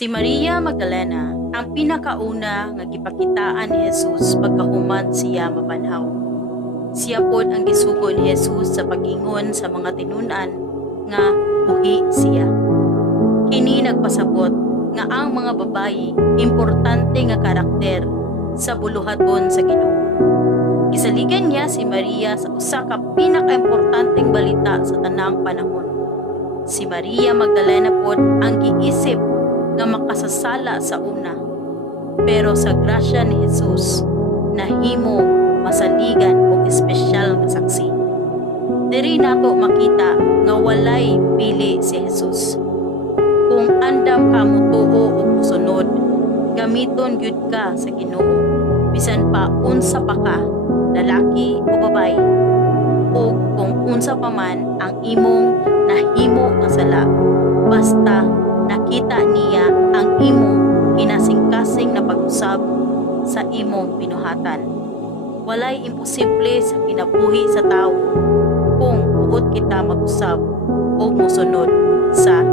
Si Maria Magdalena ang pinakauna nga gipakitaan ni Jesus pagkahuman siya mabanhaw. Siya pod ang gisugo ni Jesus sa pag-ingon sa mga tinunan nga buhi siya. Kini nagpasabot nga ang mga babayi importante nga karakter sa buluhaton sa Ginoo. Gisaligan niya si Maria sa usa ka pinakaimportanteng balita sa tanang panahon. Si Maria Magdalena pod ang giisip nga makasasala sa una. Pero sa grasya ni Jesus, nahimo masaligan og espesyal nga saksi. Diri nato makita nga walay pili si Jesus. Kung andam ka mutuo o musunod, gamiton gyud ka sa Ginoo. Bisan pa unsa pa ka, lalaki o babae. O kung unsa pa man ang imong nahimo nga sala, basta nakita niya ang imong kinasing-kasing na pag-usab sa imong binuhatan. Walay imposible sa kinabuhi sa tawo kung buot kita mag-usab o musunod sa